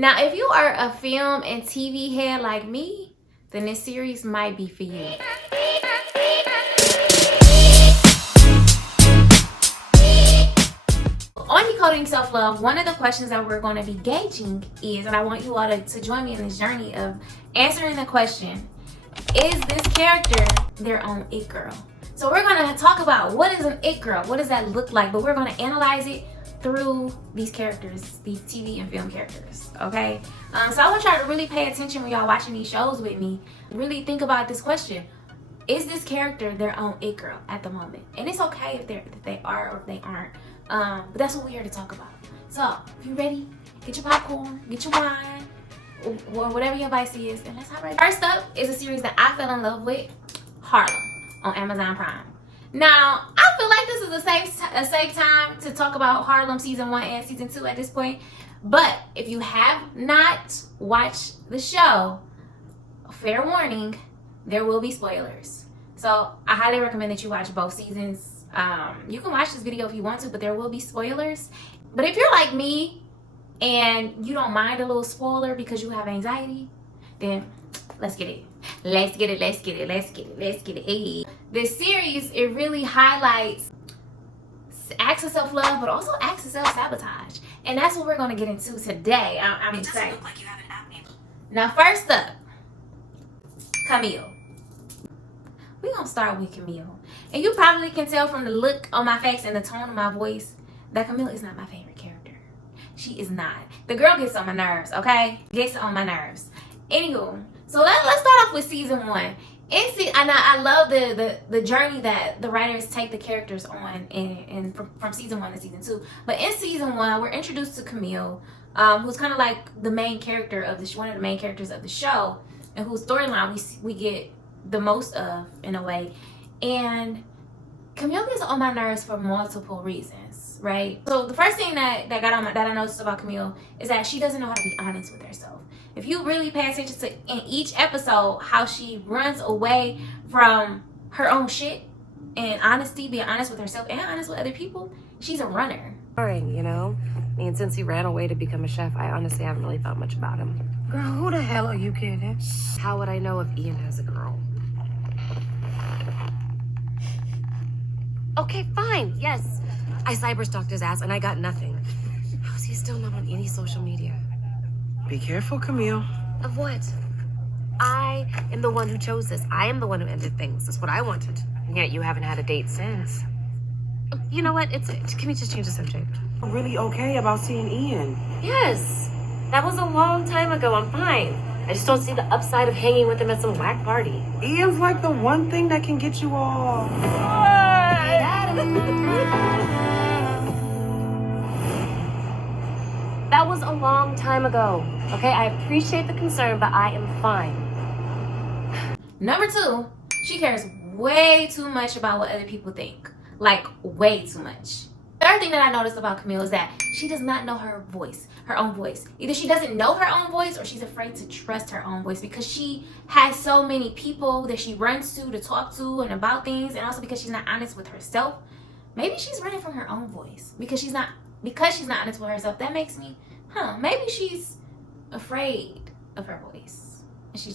Now, if you are a film and TV head like me, then this series might be for you. On Decoding Self-Love, one of the questions that we're going to be gauging is, and I want you all to join me in this journey of answering the question, is this character their own it girl? So we're going to talk about what is an it girl, what does that look like, but we're going to analyze it through these characters, these TV and film characters, okay? So I want y'all to really pay attention when y'all watching these shows with me. Really think about this question. Is this character their own it girl at the moment? And it's okay if they are or if they aren't. But that's what we're here to talk about. So if you're ready, get your popcorn, get your wine, or whatever your vice is, and let's hop right in. First up is a series that I fell in love with, Harlem, on Amazon Prime. Now, I feel like this is a safe time to talk about Harlem season 1 and season 2 at this point. But if you have not watched the show, fair warning, there will be spoilers. So I highly recommend that you watch both seasons. You can watch this video if you want to, but there will be spoilers. But if you're like me and you don't mind a little spoiler because you have anxiety, then let's get it. Let's get it. Hey. This series, it really highlights acts of self-love, but also acts of self-sabotage. And that's what we're going to get into today. I'm excited. Look like you have an apnea. Now, first up, Camille. We're going to start with Camille. And you probably can tell from the look on my face and the tone of my voice that Camille is not my favorite character. She is not. The girl gets on my nerves, okay? Gets on my nerves. Anywho, so let's start off with season 1. And I love the journey that the writers take the characters on from season 1 to season 2. But in season 1, we're introduced to Camille, who's kind of like the main character of one of the main characters of the show, and whose storyline we get the most of in a way. And Camille gets on my nerves for multiple reasons, right? So the first thing that I noticed about Camille is that she doesn't know how to be honest with herself. If you really pay attention to in each episode how she runs away from her own shit and honesty, being honest with herself and honest with other people, she's a runner. Boring, you know? I mean, since he ran away to become a chef, I honestly haven't really thought much about him. Girl, who the hell are you kidding? How would I know if Ian has a girl? Okay, fine, yes. I cyberstalked his ass and I got nothing. How's he still not on any social media? Be careful, Camille. Of what? I am the one who chose this. I am the one who ended things. That's what I wanted. And yet you haven't had a date since. You know what? Can we just change the subject? I'm really okay about seeing Ian. Yes. That was a long time ago. I'm fine. I just don't see the upside of hanging with him at some whack party. Ian's like the one thing that can get you all. That was a long time ago. Okay, I appreciate the concern, but I am fine. Number 2, she cares way too much about what other people think. Like, way too much. Third thing that I noticed about Camille is that she does not know her voice, her own voice. Either she doesn't know her own voice or she's afraid to trust her own voice because she has so many people that she runs to talk to and about things, and also because she's not honest with herself. Maybe she's running from her own voice because she's not honest with herself. That makes me, maybe she's afraid of her voice.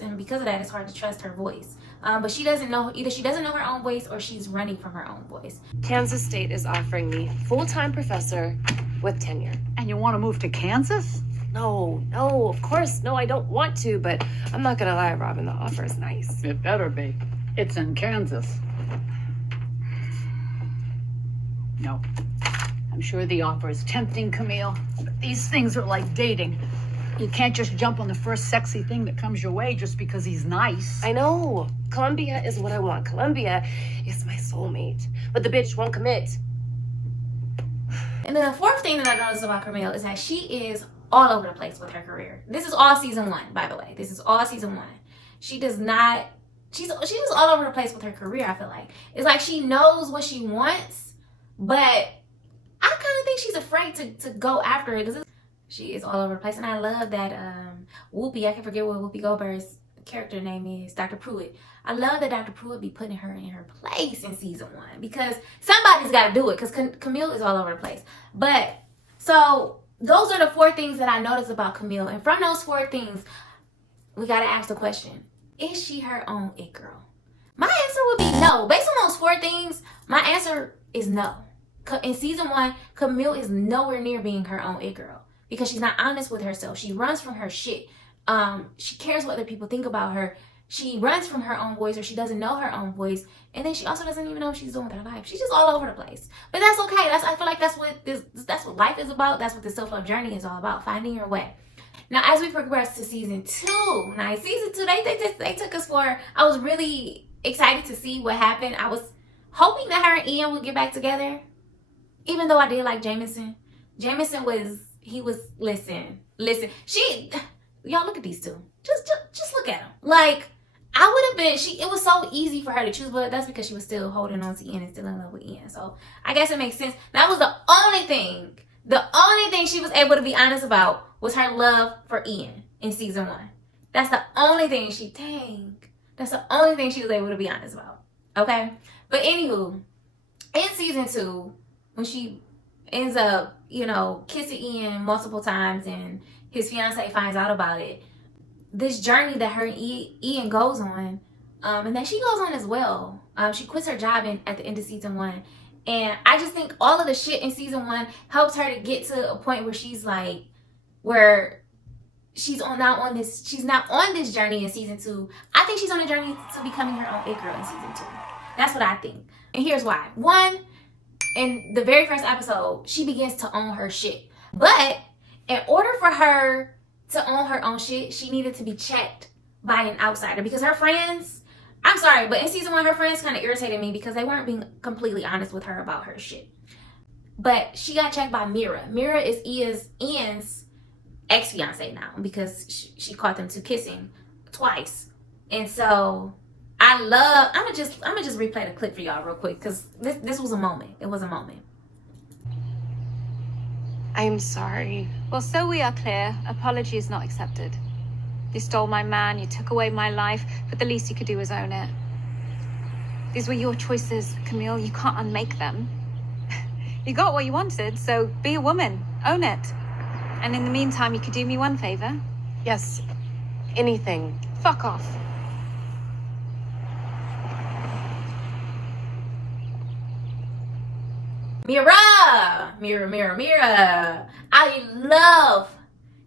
And because of that, it's hard to trust her voice. But she doesn't know, either she doesn't know her own voice or she's running from her own voice. Kansas State is offering me full-time professor with tenure. And you want to move to Kansas? No, of course. No, I don't want to, but I'm not gonna lie, Robin, the offer is nice. It better be. It's in Kansas. No. I'm sure the offer is tempting, Camille, but these things are like dating. You can't just jump on the first sexy thing that comes your way just because he's nice. I know. Columbia is what I want. Columbia is my soulmate. But the bitch won't commit. And then the fourth thing that I noticed about Camille is that she is all over the place with her career. This is all season 1, by the way. This is all season 1. She does not, she's just all over the place with her career, I feel like. It's like she knows what she wants, but I kind of think she's afraid to go after it. She is all over the place. And I love that Whoopi, I can forget what Whoopi Goldberg's character name is, Dr. Pruitt. I love that Dr. Pruitt be putting her in her place in season 1 because somebody's got to do it because Camille is all over the place. But so those are the 4 things that I noticed about Camille. And from those 4 things, we got to ask the question, is she her own it girl? My answer would be no. Based on those 4 things, my answer is no. In season 1, Camille is nowhere near being her own it girl because she's not honest with herself. She runs from her shit. She cares what other people think about her. She runs from her own voice, or she doesn't know her own voice. And then she also doesn't even know what she's doing with her life. She's just all over the place. But that's okay. I feel like that's what life is about. That's what the self-love journey is all about, finding your way. Now, as we progress to season 2, season 2, they took us for, I was really excited to see what happened. I was hoping that her and Ian would get back together. Even though I did like Jameson. Jameson was, listen. Y'all look at these two. Just look at them. Like, I would have been, it was so easy for her to choose, but that's because she was still holding on to Ian and still in love with Ian. So I guess it makes sense. That was the only thing she was able to be honest about was her love for Ian in season 1. That's the only thing that's the only thing she was able to be honest about. Okay? But anywho, in season 2, when she ends up, kissing Ian multiple times and his fiance finds out about it, this journey that her and Ian goes on, and that she goes on as well. She quits her job at the end of season 1. And I just think all of the shit in season 1 helps her to get to a point where she's like, she's not on this journey in season 2. I think she's on a journey to becoming her own it girl in season 2. That's what I think. And here's why. 1, in the very first episode, she begins to own her shit. But in order for her to own her own shit, she needed to be checked by an outsider because her friends, I'm sorry, but in season 1, her friends kind of irritated me because they weren't being completely honest with her about her shit. But she got checked by Mira. Mira is Ian's ex-fiance now because she caught them 2 kissing twice. And so I'm gonna just replay the clip for y'all real quick because this was a moment. It was a moment. I'm sorry. Well, so we are clear. Apology is not accepted. You stole my man, you took away my life, but the least you could do is own it. These were your choices, Camille. You can't unmake them. You got what you wanted, so be a woman. Own it. And in the meantime, you could do me one favor. Yes, anything. Fuck off. Mira. I love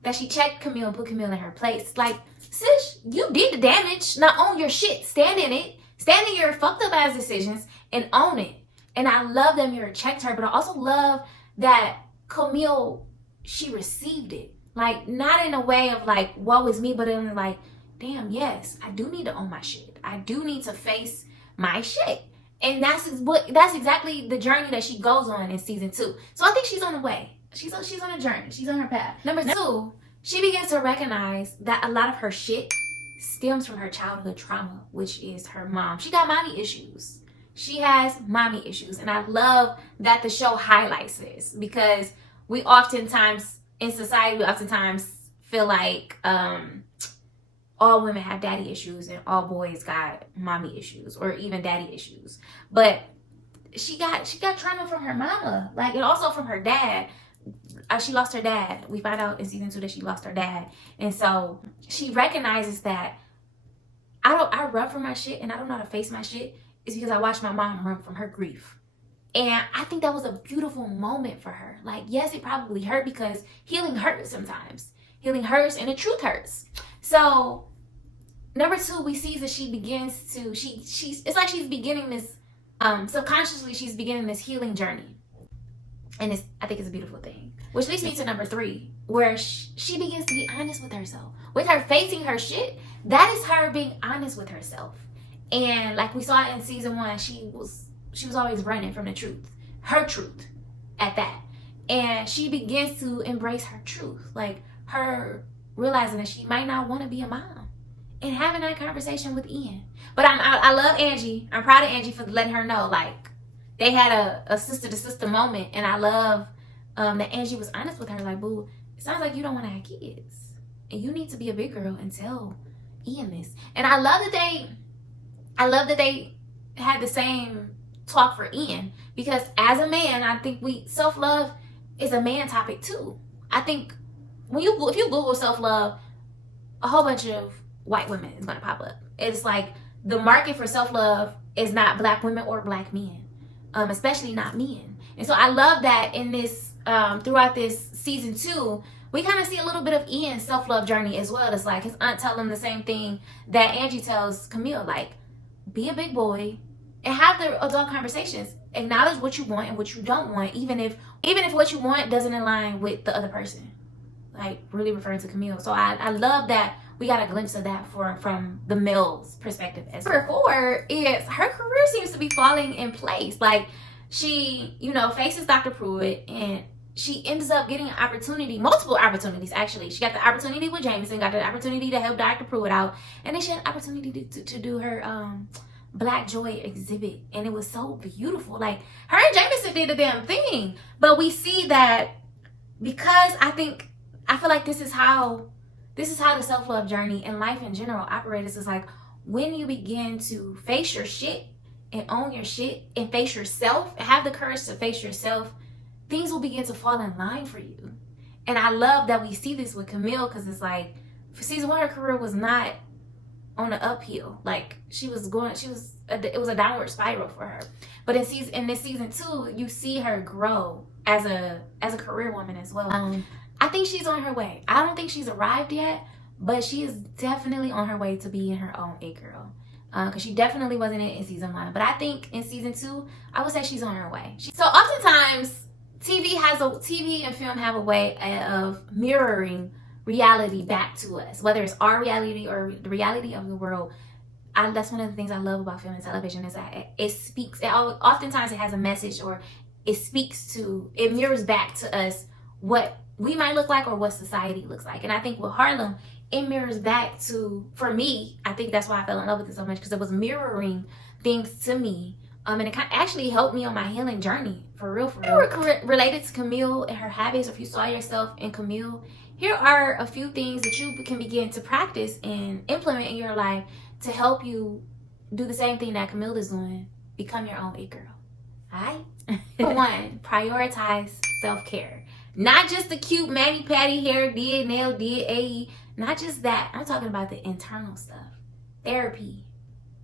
that she checked Camille and put Camille in her place. Like, sis, you did the damage. Now own your shit. Stand in it. Stand in your fucked up ass decisions and own it. And I love that Mira checked her, but I also love that Camille, she received it. Like, not in a way of like, woe is me, but in like, damn, yes, I do need to own my shit. I do need to face my shit. And that's exactly the journey that she goes on in season 2. So I think she's on the way. She's on a journey. She's on her path. Number 2, she begins to recognize that a lot of her shit stems from her childhood trauma, which is her mom. She got mommy issues. She has mommy issues. And I love that the show highlights this because we oftentimes, in society, feel like all women have daddy issues and all boys got mommy issues or even daddy issues. But she got trauma from her mama, like, and also from her dad. She lost her dad. We find out in season 2 that she lost her dad. And so she recognizes that I run from my shit and I don't know how to face my shit. It's because I watched my mom run from her grief. And I think that was a beautiful moment for her. Like, yes, it probably hurt because healing hurts sometimes. Healing hurts and the truth hurts. So, number 2, we see that she begins to, it's like she's beginning this, subconsciously she's beginning this healing journey. And I think it's a beautiful thing. Which leads me to number 3, where she begins to be honest with herself. With her facing her shit, that is her being honest with herself. And like we saw in season 1, she was always running from the truth. Her truth at that. And she begins to embrace her truth. Like her realizing that she might not want to be a mom. And having that conversation with Ian. But I love Angie. I'm proud of Angie for letting her know, like, they had a sister-to-sister moment. And I love that Angie was honest with her. Like, boo, it sounds like you don't want to have kids. And you need to be a big girl and tell Ian this. And I love that they had the same talk for Ian. Because as a man, I think self-love is a man topic too. I think if you Google self-love, a whole bunch of white women is going to pop up. It's like the market for self-love is not black women or black men, especially not men. And so I love that in this, throughout this season 2, we kind of see a little bit of Ian's self-love journey as well. It's like his aunt telling him the same thing that Angie tells Camille, like, be a big boy and have the adult conversations. Acknowledge what you want and what you don't want, even if what you want doesn't align with the other person. Like, really referring to Camille. So I love that we got a glimpse of that from the male's perspective. As number 4 is her career seems to be falling in place. Like, she, you know, faces Dr. Pruitt, and she ends up getting an opportunity, multiple opportunities actually. She got the opportunity with Jameson, got the opportunity to help Dr. Pruitt out, and then she had an opportunity to do her Black Joy exhibit, and it was so beautiful. Like, her and Jameson did the damn thing. But we see that because I feel like this is how the self-love journey and life in general operates. Is like when you begin to face your shit and own your shit and face yourself and have the courage to face yourself, things will begin to fall in line for you. And I love that we see this with Camille, because it's like for season 1, her career was not on the uphill. Like, it was a downward spiral for her. But in this season 2, you see her grow as a career woman as well. I think she's on her way. I don't think she's arrived yet, but she is definitely on her way to being her own it girl. Because she definitely wasn't in season 1. But I think in season 2, I would say she's on her way. So oftentimes, TV and film have a way of mirroring reality back to us, whether it's our reality or the reality of the world. That's one of the things I love about film and television, is that oftentimes it has a message, or it mirrors back to us what we might look like or what society looks like. And I think with Harlem, it mirrors back to, for me, I think that's why I fell in love with it so much, because it was mirroring things to me. And it actually helped me on my healing journey, for real. Related to Camille and her habits, if you saw yourself in Camille, here are a few things that you can begin to practice and implement in your life to help you do the same thing that Camille is doing. Become your own it girl. All right? 1, prioritize self-care. Not just the cute mani-pedi, hair did, nail did, AE. Not just that. I'm talking about the internal stuff. Therapy,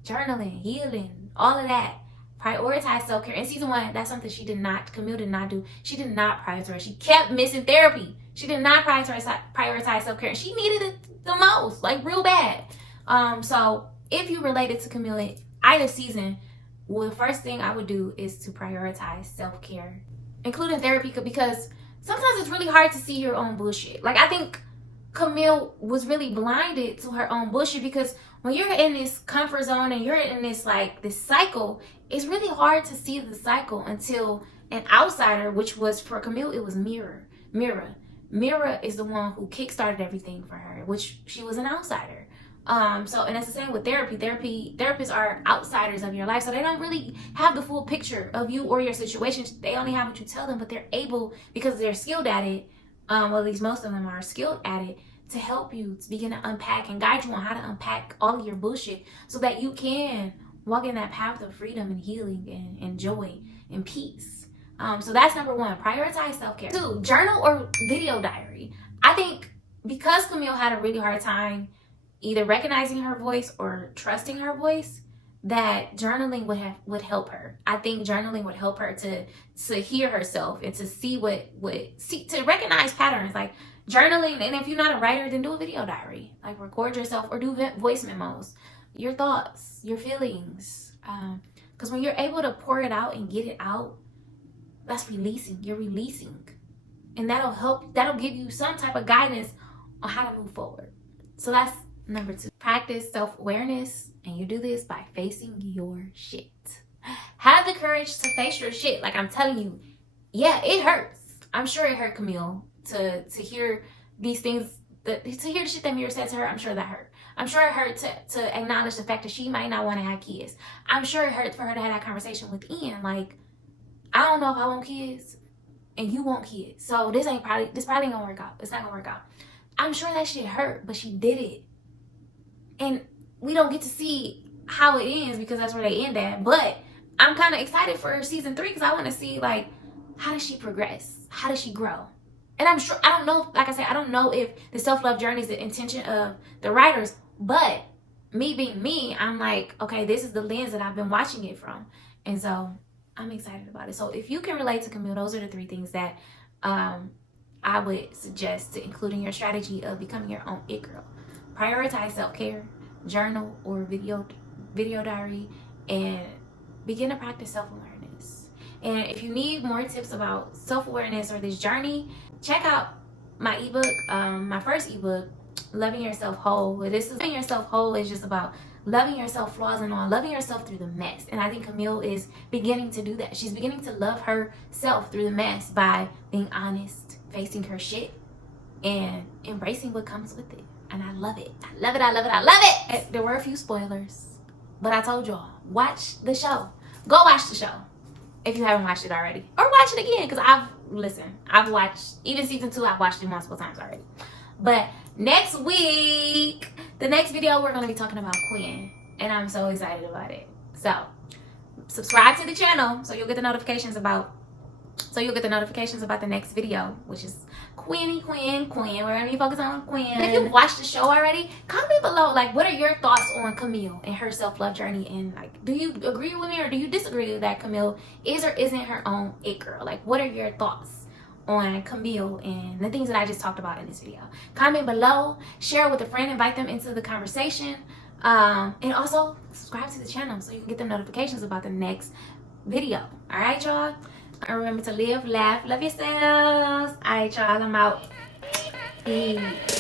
journaling, healing, all of that. Prioritize self-care. In season 1, that's something Camille did not do. She did not prioritize. She kept missing therapy. She did not prioritize self-care. And she needed it the most, like real bad. So if you related to Camille in either season, well, the first thing I would do is to prioritize self-care, including therapy, because sometimes it's really hard to see your own bullshit. Like, I think Camille was really blinded to her own bullshit, because when you're in this comfort zone and you're in this cycle, it's really hard to see the cycle until an outsider, which was for Camille, it was Mira. Mira is the one who kickstarted everything for her, which she was an outsider. And it's the same with therapy. Therapists are outsiders of your life, so they don't really have the full picture of you or your situation. They only have what you tell them, but they're able, because they're skilled at it, well, at least most of them are skilled at it, to help you to begin to unpack and guide you on how to unpack all of your bullshit, so that you can walk in that path of freedom and healing and joy and peace. So that's number 1, prioritize self-care. 2, journal or video diary. I think because Camille had a really hard time either recognizing her voice or trusting her voice, that journaling would help her. I think journaling would help her to hear herself and to see to recognize patterns. Like, journaling, and if you're not a writer, then do a video diary. Like, record yourself or do voice memos, your thoughts, your feelings. Because when you're able to pour it out and get it out, that's releasing. You're releasing. And that'll give you some type of guidance on how to move forward. So that's number 2. Practice self-awareness, and you do this by facing your shit. Have the courage to face your shit. Like, I'm telling you, yeah, it hurts. I'm sure it hurt Camille to hear these things, to hear the shit that Mira said to her. I'm sure that hurt. I'm sure it hurt to acknowledge the fact that she might not want to have kids. I'm sure it hurt for her to have that conversation with Ian. Like, I don't know if I want kids and you want kids, so this probably ain't gonna work out. It's not gonna work out. I'm sure that shit hurt, but she did it. And we don't get to see how it ends, because that's where they end at. But I'm kind of excited for season 3, because I want to see, like, how does she progress? How does she grow? And I'm sure, I don't know, like I said, I don't know if the self-love journey is the intention of the writers, but me being me, I'm like, okay, this is the lens that I've been watching it from. And so I'm excited about it. So if you can relate to Camille, those are the 3 things that I would suggest to include in your strategy of becoming your own it girl. Prioritize self-care, journal or video diary, and begin to practice self-awareness. And if you need more tips about self-awareness or this journey, check out my ebook, my first ebook, Loving Yourself Whole. This is Loving Yourself Whole is just about loving yourself, flaws and all, loving yourself through the mess. And I think Camille is beginning to do that. She's beginning to love herself through the mess by being honest, facing her shit, and embracing what comes with it. And I love it. I love it. I love it. I love it. There were a few spoilers, but I told y'all, watch the show. Go watch the show if you haven't watched it already, or watch it again, because I've watched even season 2. I've watched it multiple times already. But next week, the next video, we're going to be talking about Quinn, and I'm so excited about it. So subscribe to the channel so you'll get the notifications about the next video, which is Quinn. We're going to be focused on Quinn. And if you've watched the show already, comment below, like, what are your thoughts on Camille and her self-love journey? And, like, do you agree with me or do you disagree that Camille is or isn't her own it girl? Like, what are your thoughts on Camille and the things that I just talked about in this video? Comment below, share with a friend, invite them into the conversation, and also subscribe to the channel so you can get the notifications about the next video. All right, y'all? And remember to live, laugh, love yourselves. All right, y'all, I'm out. Peace.